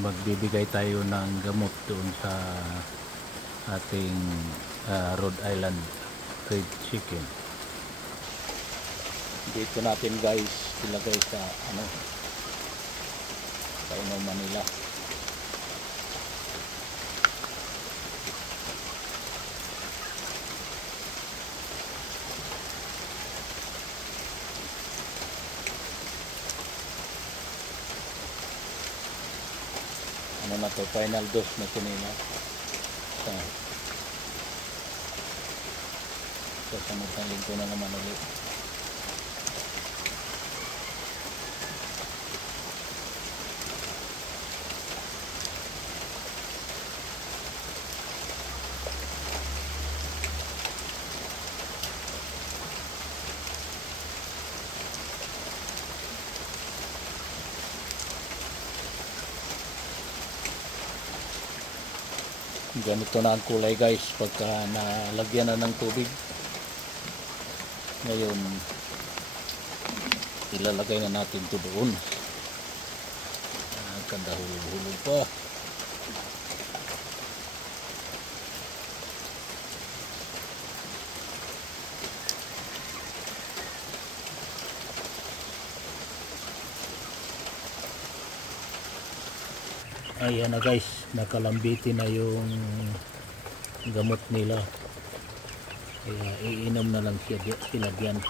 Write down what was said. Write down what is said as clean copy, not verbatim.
magbibigay tayo ng gamot doon sa ating Rhode Island fried chicken. Dito natin guys ilagay sa sa inuman nila. Na to, final dose na ito nila. Sasamutang lingko na naman ulit. Ganito na ang kulay guys pagka nalagyan na ng tubig. Ngayon ilalagay na natin ito doon. Ganda hulog-hulog pa. Ayan na guys, nakalambiti na yung gamot nila. Kaya iinom na lang sila diyan.